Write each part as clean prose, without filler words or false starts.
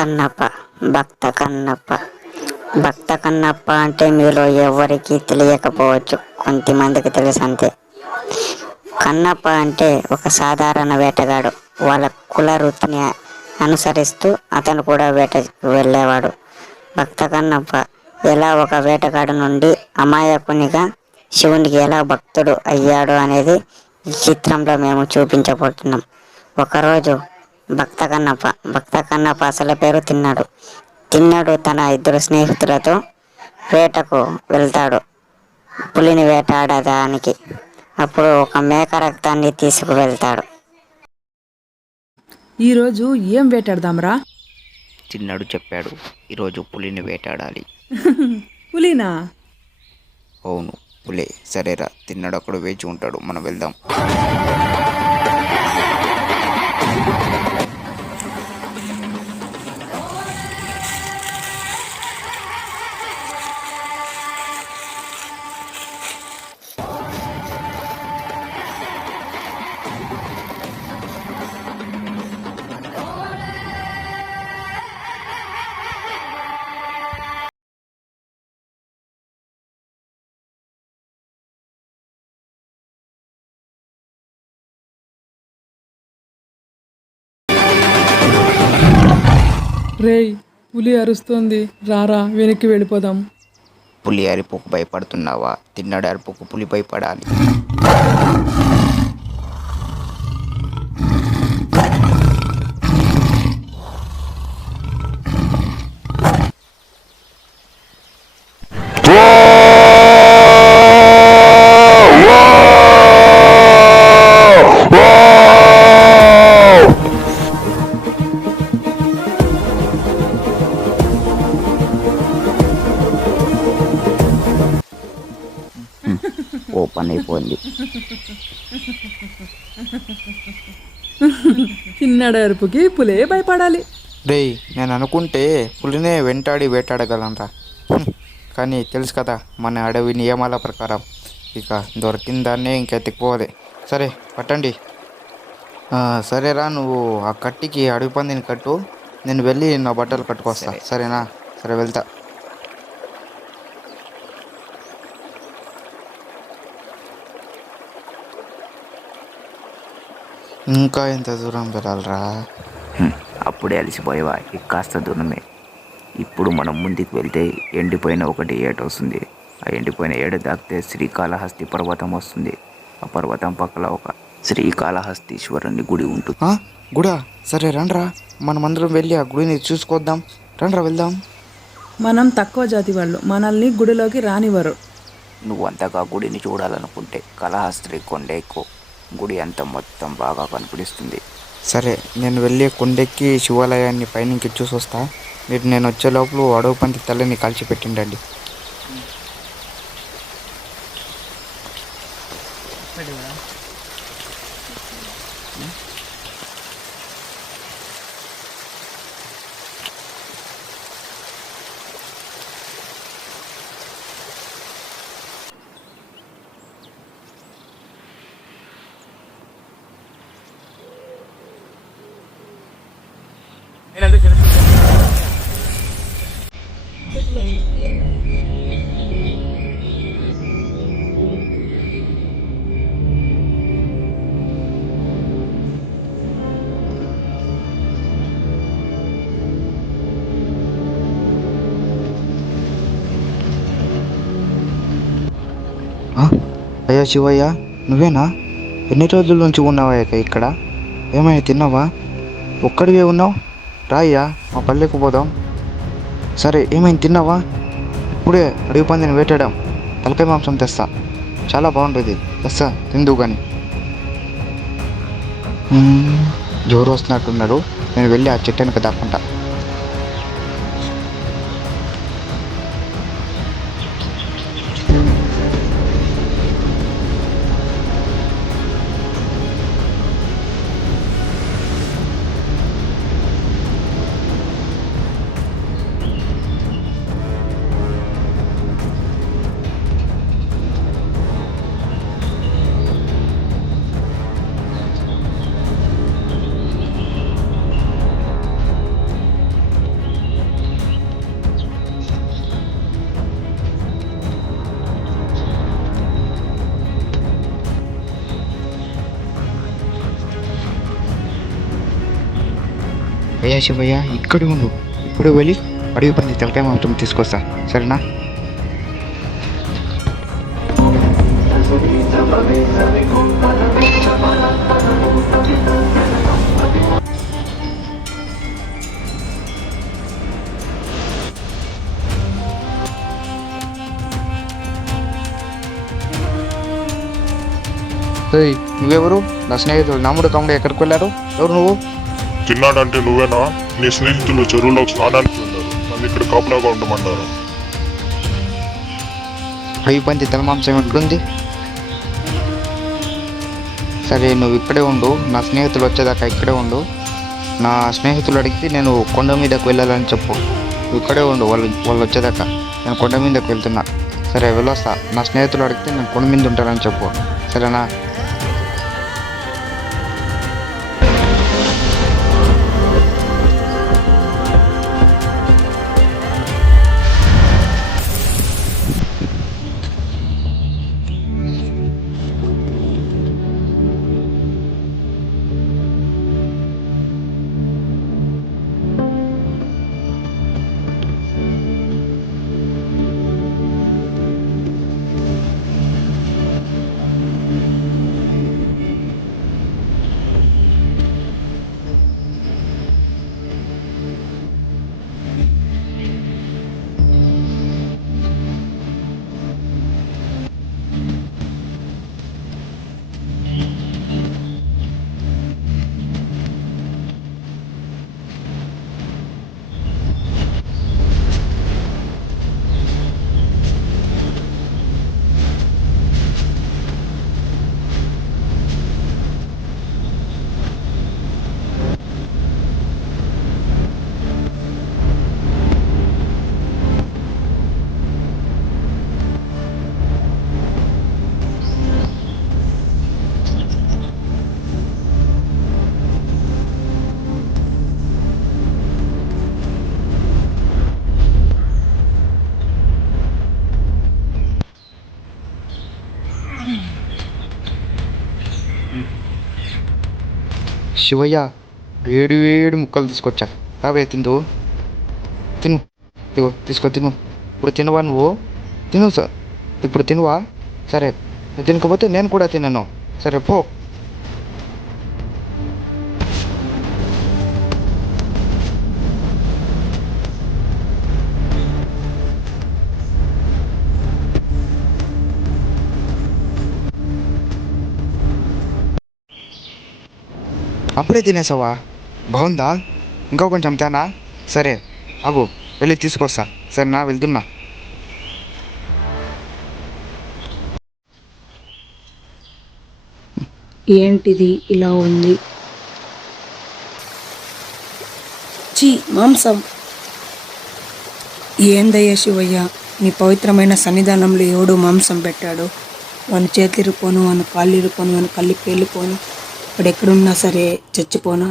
కన్నప్ప, భక్త కన్నప్ప. భక్త కన్నప్ప అంటే మీలో ఎవరికి తెలియకపోవచ్చు, కొంతమందికి తెలుసు అంతే. కన్నప్ప అంటే ఒక సాధారణ వేటగాడు. వాళ్ళ కుల వృత్తిని అనుసరిస్తూ అతను కూడా వేటకు వెళ్ళేవాడు. భక్త కన్నప్ప ఎలా ఒక వేటగాడు నుండి అమాయకునిగా శివునికి ఎలా భక్తుడు అయ్యాడు అనేది ఈ చిత్రంలో మేము చూపించబోతున్నాం. ఒకరోజు భక్త కన్నప్ప అసలు పేరు తిన్నడు తన ఇద్దరు స్నేహితులతో వేటకు వెళ్తాడు, పులిని వేటాడడానికి. అప్పుడు ఒక మేక రక్తాన్ని తీసుకువెళ్తాడు. ఈరోజు ఏం వేటాడదాంరా? చిన్నాడు చెప్పాడు, ఈరోజు పులిని వేటాడాలి. పులినా? అవును, పులే. సరేరా, తిన్నాడు అక్కడ వేచి ఉంటాడు, మనం వెళ్దాం. రేయ్, పులి అరుస్తోంది, రారా వెనక్కి వెళ్ళిపోదాం. పులి అరుపుకు భయపడుతున్నావా? తిన్నాడు అరుపుకు పులి భయపడాలి. ఓ పని అయిపోయింది. తిన్నాడు అరుపుకి పులే భయపడాలి. రేయ్, నేను అనుకుంటే పులినే వెంటాడి వేటాడగలనరా. కానీ తెలుసు కదా మన అడవి నియమాల ప్రకారం, ఇక దొరికిన దాన్నే ఇంకెత్తుకుపోవాలి. సరే పట్టండి. సరేరా, నువ్వు ఆ కట్టికి అడవి పందిని కట్టు, నేను వెళ్ళి నా బట్టలు కట్టుకొస్తా. సరేనా? సరే, వెళ్తా. ఇంకా ఎంత దూరం వెళ్ళాలరా? అప్పుడే అలసిపోయేవా? కాస్త దూరమే. ఇప్పుడు మనం ముందుకు వెళ్తే ఎండిపోయిన ఒకటి ఏట వస్తుంది. ఆ ఎండిపోయిన ఏడు దాకితే శ్రీకాళహస్తి పర్వతం వస్తుంది. ఆ పర్వతం పక్కల ఒక శ్రీకాళహస్తీశ్వరుని గుడి ఉంటుంది. గుడా? సరే రండ్రా, మనమందరం వెళ్ళి ఆ గుడిని చూసుకొద్దాం. రండ్రా, వెళ్దాం. మనం తక్కువ జాతి వాళ్ళు, మనల్ని గుడిలోకి రానివ్వరు. నువ్వు అంతగా గుడిని చూడాలనుకుంటే కాళహస్తి కొండ ఎక్కువ. గుడి అంతా మొత్తం బాగా కనిపిస్తుంది. సరే, నేను వెళ్ళి కొండెక్కి శివాలయాన్ని పైనుంచి చూసి వస్తా. మీరు నేను వచ్చే లోపల అడవి పంది తల్లిని కాల్చిపెట్టిండండి. అయ్యా శివయ్య, నువ్వేనా? ఎన్ని రోజుల నుంచి ఉన్నావా ఇక్కడ? ఏమైనా తిన్నావా? ఒక్కడివే ఉన్నావు? రాయ్యా, మా పల్లెకు పోదాం. సరే, ఏమైనా తిన్నావా? ఇప్పుడే అడవి పందిని వేటాడాం, తలకాయ మాంసం తెస్తా, చాలా బాగుంటుంది. తెస్తా, తిందు కానీ. జోరు వస్తున్నట్టున్నాడు, నేను వెళ్ళి ఆ చెట్టు వెనక దాక్కుంటా. అయ్యా శివయ్య ఇక్కడ ఉండు, ఇప్పుడు వెళ్ళి అడవి పంది తలకాయ మాంసం తీసుకొస్తా, సరేనా? నువ్వెవరు? నా స్నేహితులు నమ్ముడు తమ్ముడు ఎక్కడికి వెళ్ళారు? ఎవరు నువ్వు? తిన్నాడంటే నువ్వేనా? నీ స్నేహితులు చెరువులో స్నానానికి వెళ్ళారు, నన్ను ఇక్కడ కాపలాగా ఉండమన్నారు. అవి పంది తల మాంసం ఎక్కడుంది? సరే నువ్వు ఇక్కడే ఉండు, నా స్నేహితులు వచ్చేదాకా ఇక్కడే ఉండు. నా స్నేహితులు అడిగితే నేను కొండ మీదకు వెళ్ళాలని చెప్పు. నువ్వు ఇక్కడే ఉండు, వాళ్ళు వచ్చేదాకా. నేను కొండ మీదకు వెళ్తున్నా. సరే వెళ్ళొస్తా. నా స్నేహితులు అడిగితే నేను కొండ మీద ఉంటానని చెప్పు, సరేనా? శివయ్య వేడి వేడి ముక్కలు తీసుకొచ్చా, రావే తిందు. తిను, ఇగో తీసుకో తిను. ఇప్పుడు తినవా నువ్వు? తిను సార్, ఇప్పుడు తినవా? సరే తినకపోతే నేను కూడా తినను, సరే పో. అప్పుడే తినేసావా? బాగుందా? ఇంకా కొంచెం తేనా? సరే అగు, వెళ్ళి తీసుకొస్తా, సరేనా? వెళ్తున్నా. ఏంటిది ఇలా ఉంది? చీ, మాంసం! ఏందయ్యా శివయ్య, నీ పవిత్రమైన సన్నిధానంలో ఎవడు మాంసం పెట్టాడు? వాని చేతులు ఇరుపోను, వాని కాళ్ళు ఇరుపోను, వాని కళ్ళు పేలిపోను, ఇప్పుడు ఎక్కడున్నా సరే చచ్చిపోనా?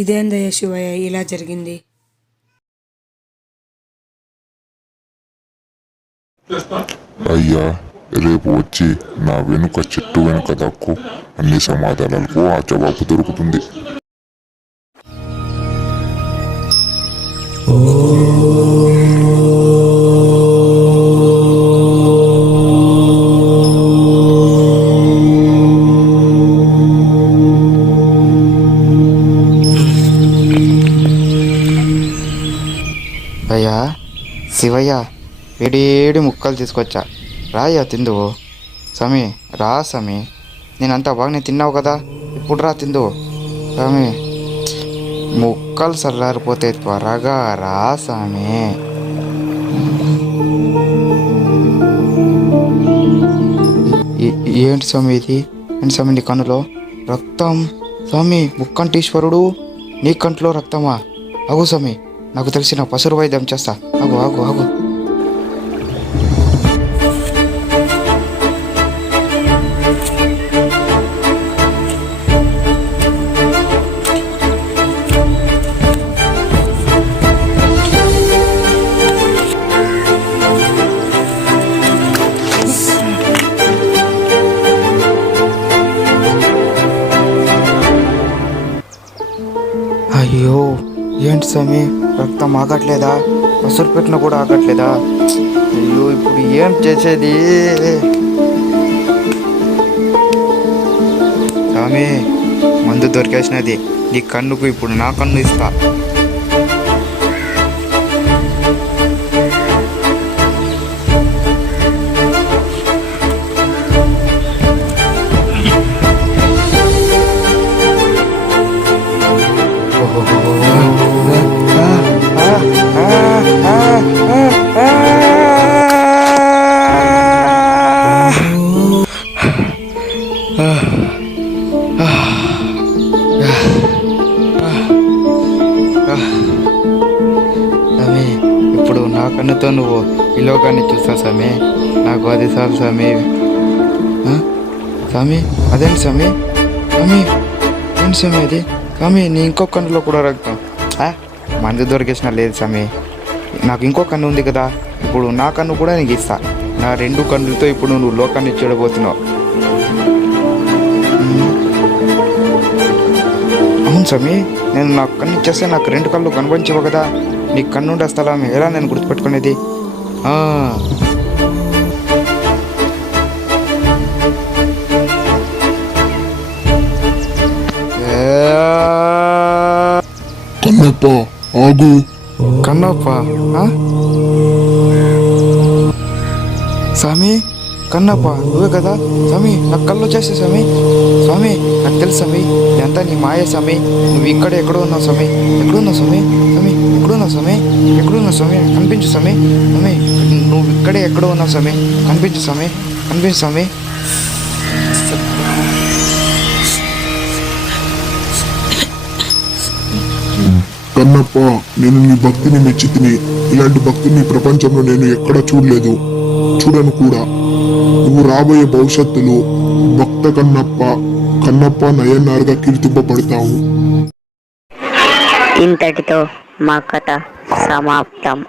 ఇదేందయ్యా శివయ్య ఇలా జరిగింది? అయ్యా, రేపు వచ్చి నా వెనుక చెట్టు వెనుక దక్కు, అన్ని సమాధానాలకు ఆ జవాబు దొరుకుతుంది. అయ్యా శివయ్య, వేడి ముక్కలు తీసుకొచ్చా, రాయ్యా తిందువు. సమీ రా సమీ, నేనంతా బాగానే తిన్నావు కదా, ఇప్పుడు రా తిందువు. సమీ ముక్కలు చల్లారిపోతే త్వరగా రా సమీ. ఏంటి స్వామి ఇది? ఏంటి స్వామి నీ కన్నులో రక్తం? స్వామి ముక్కంటీశ్వరుడు, నీ కంట్లో రక్తమా? అగు స్వామి, నాకు తెలిసిన పశురు వైద్యం చేస్తా. ఆగు ఆగు ఆగు. అయ్యో ఏంటి స్వామి, రక్తం ఆగట్లేదా? పసురు పెట్టిన కూడా ఆగట్లేదా? అయ్యో ఇప్పుడు ఏం చేసేది? స్వామి మందు దొరికేసినది, నీ కన్నుకు ఇప్పుడు నా కన్ను ఇస్తా. స్వామి ఇప్పుడు నా కన్నుతో నువ్వు ఈ లోకాన్ని చూస్తావు స్వామి, నాకు అది చాలు స్వామి. స్వామి అదేంటి స్వామి? స్వామి ఏంటి స్వామి అది? స్వామి నీ ఇంకో కన్నులో కూడా రక్తం. మందు దొరికేసిన లేదు స్వామి, నాకు ఇంకో కన్ను ఉంది కదా, ఇప్పుడు నా కన్ను కూడా నీకు ఇస్తా. నా 2 కన్నులతో ఇప్పుడు నువ్వు లోకాన్ని చూడబోతున్నావు. అవును స్వామి, నేను నాకు కన్ను ఇచ్చేస్తే నాకు 2 కళ్ళు కనిపించవు కదా, నీకు కన్నుండే స్థలం ఎలా నేను గుర్తుపెట్టుకునేది? కన్నప్ప ఆగు. కన్నప్ప స్వామి, కన్నప్ప నువ్వే కదా స్వామి? నాకు కళ్ళు వచ్చేస్తే స్వామి. స్వామి నాకు తెలుసు స్వామి, ఎంత నీ మాయ స్వామి. నువ్వు ఇక్కడ ఎక్కడో ఉన్నావు స్వామి, ఎక్కడున్నావు స్వామి? స్వామి ఎక్కడున్నావు స్వామి? ఎక్కడున్నావు స్వామి? కనిపించు స్వామి. స్వామి నువ్వు ఇక్కడే ఎక్కడో ఉన్నావు స్వామి, కనిపించు స్వామి, కనిపించు స్వామి. కన్నప్ప నేను నీ భక్తిని మెచ్చి తిని, ఇలాంటి భక్తిని ప్రపంచంలో నేను ఎక్కడా చూడలేదు, చూడను కూడా. నువ్వు రాబోయే భవిష్యత్తులో భక్త కన్నప్ప నయన్నారుగా కీర్తింపబడతావు. ఇంతటితో మా కథ సమాప్తం.